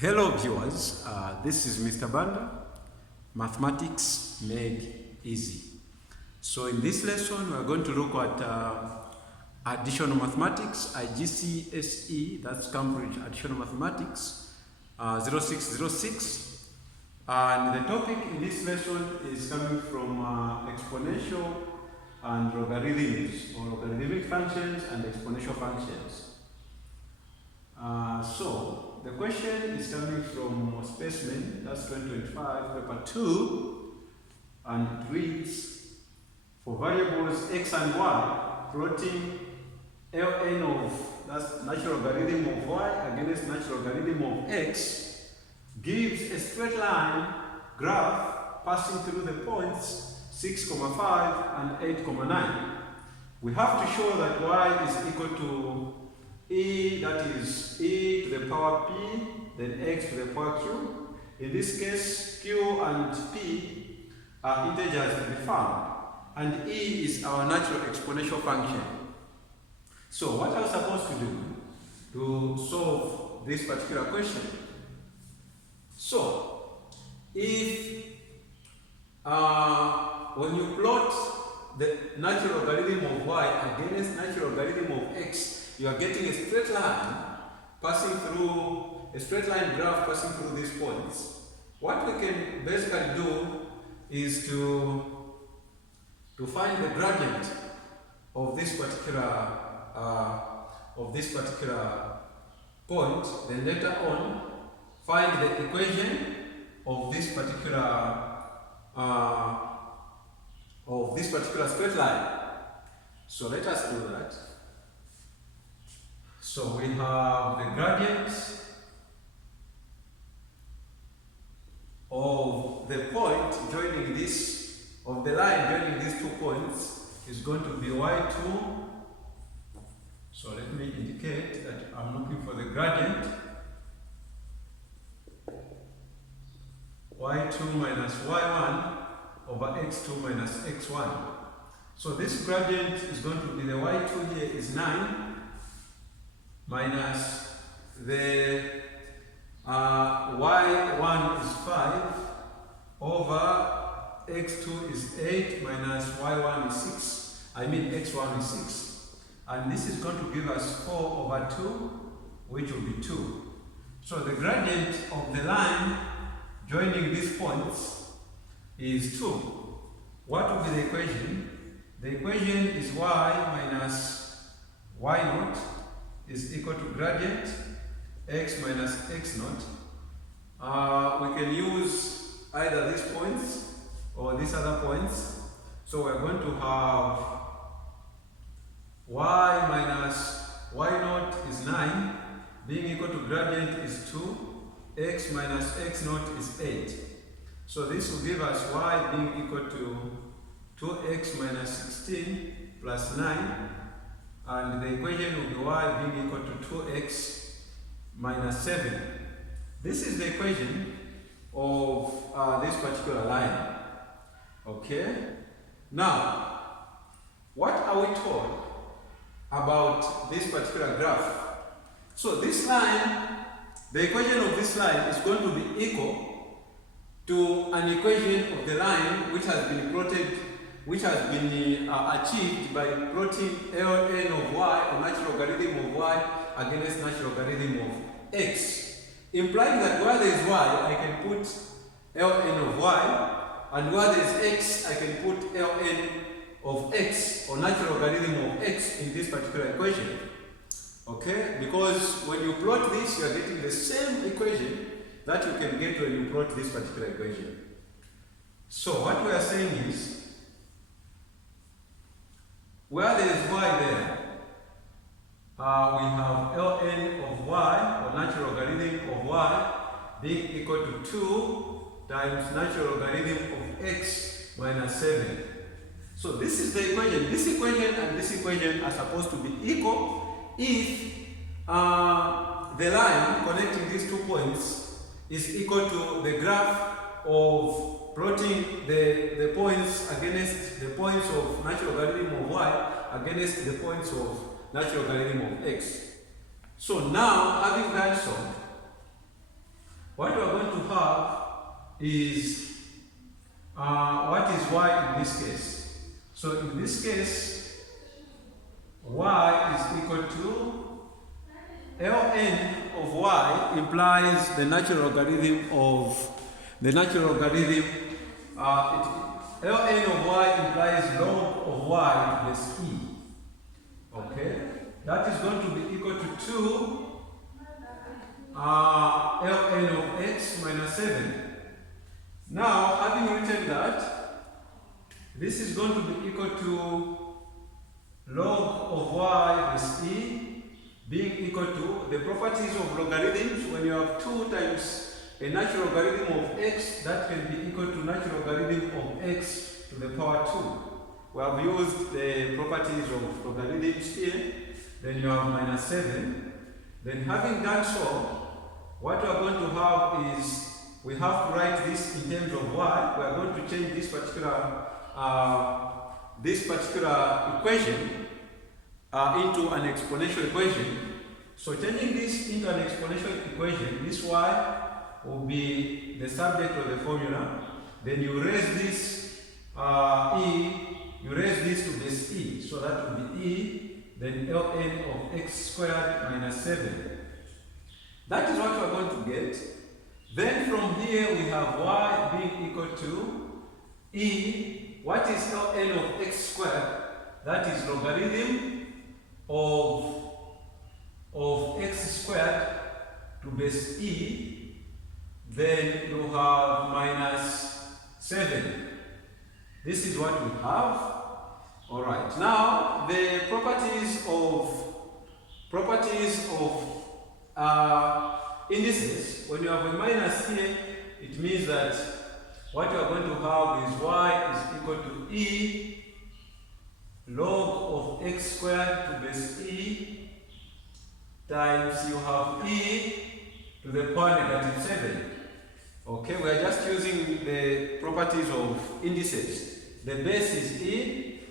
Hello viewers, this is Mr. Banda, Mathematics Made Easy. So in this lesson we are going to look at additional mathematics, Igcse, that's Cambridge Additional Mathematics 0606. And the topic in this lesson is coming from exponential and logarithms, or logarithmic functions and exponential functions. So the question is coming from specimen, that's 2025, paper 2, and it reads, for variables x and y, plotting ln of, that's natural logarithm of y against natural logarithm of x, gives a straight line graph passing through the points 6,5 and 8,9. We have to show that y is equal to e, that is e to the power p, then x to the power q. In this case, q and p are integers to be found, and e is our natural exponential function. So what are we supposed to do to solve this particular question? So, if when you plot the natural logarithm of y against natural logarithm of x, you are getting a straight line passing through, a straight line graph passing through these points. What we can basically do is to find the gradient of this particular point, then later on find the equation of this particular straight line. So let us do that. So we have the gradient of the point joining this, of the line joining these 2 points is going to be y2. So let me indicate that I'm looking for the gradient. y2 minus y1 over x2 minus x1. So this gradient is going to be, the y2 here is 9 minus the y1 is 5 over x2 is 8 minus y1 is 6. I mean x1 is 6. And this is going to give us 4 over 2, which will be 2. So the gradient of the line joining these points is 2. What will be the equation? The equation is y minus y naught is equal to gradient x minus x naught. We can use either these points or these other points. So we're going to have y minus y naught is 9, being equal to gradient is 2, x minus x naught is 8. So this will give us y being equal to 2x minus 16 plus 9, and the equation will be y being equal to 2x minus 7. This is the equation of this particular line. Okay? Now, what are we told about this particular graph? So this line, the equation of this line is going to be equal to an equation of the line which has been plotted, which has been achieved by plotting ln of y, or natural logarithm of y, against natural logarithm of x, implying that where there is y, I can put ln of y, and where there is x, I can put ln of x, or natural logarithm of x, in this particular equation. Okay? Because when you plot this, you are getting the same equation that you can get when you plot this particular equation. So what we are saying is, where there is y there, we have ln of y, or natural logarithm of y, being equal to 2 times natural logarithm of x minus 7. So this is the equation. This equation and this equation are supposed to be equal if the line connecting these 2 points is equal to the graph of plotting the points against the points of natural logarithm of y against the points of natural logarithm of x. So now, having done so, what we are going to have is what is y in this case. So in this case, y is equal to ln of y implies the natural logarithm of ln of y implies log of y plus e. Okay, that is going to be equal to 2 ln of x minus 7. Now, having written that, this is going to be equal to log of y plus e being equal to the properties of logarithms. When you have 2 times a natural logarithm of x, that can be equal to natural logarithm of x to the power 2. We have used the properties of logarithms here. Then you have minus 7. Then having done so, what we are going to have is, we have to write this in terms of y. We are going to change this particular equation into an exponential equation. So changing this into an exponential equation, this y will be the subject of the formula. Then you raise this you raise this to base e. So that will be e, then ln of x squared minus 7. That is what we are going to get. Then from here we have y being equal to e. What is ln of x squared? That is logarithm of x squared to base e. Then you have minus 7. This is what we have. All right. Now the properties of indices. When you have a minus here, it means that what you are going to have is y is equal to e log of x squared to base e times you have e to the power negative 7. Okay, we are just using the properties of indices. The base is e.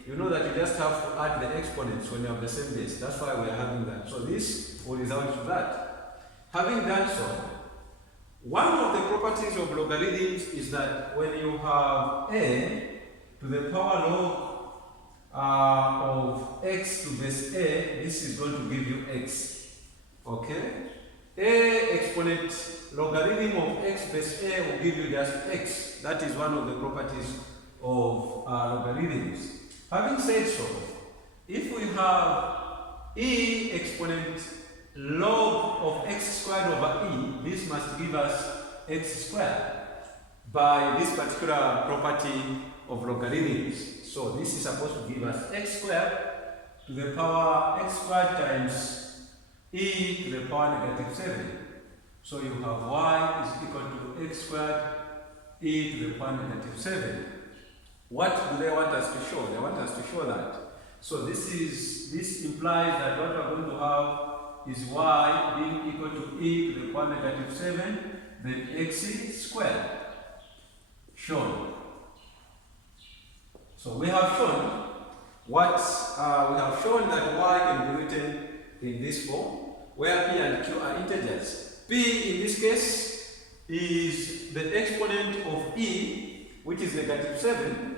You know that you just have to add the exponents when you have the same base. That's why we are having that. So this will result to that. Having done so, one of the properties of logarithms is that when you have a to the power log of x to base a, this is going to give you x. Okay? A exponent logarithm of x base a will give you just x. That is one of the properties of logarithms. Having said so, if we have e exponent log of x squared over e, this must give us x squared by this particular property of logarithms. So this is supposed to give us x squared to the power x squared times e to the power negative 7. So you have y is equal to x squared e to the power negative 7. What do they want us to show? They want us to show that. So this implies that what we are going to have is y being equal to e to the power negative 7, then x squared. Shown. So we have shown that y can be written in this form, where p and q are integers. P in this case is the exponent of e, which is negative 7,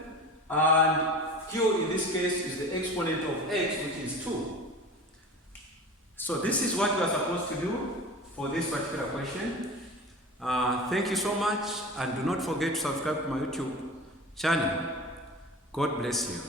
and q in this case is the exponent of x, which is 2. So this is what we are supposed to do for this particular question. Thank you so much, and do not forget to subscribe to my YouTube channel. God bless you.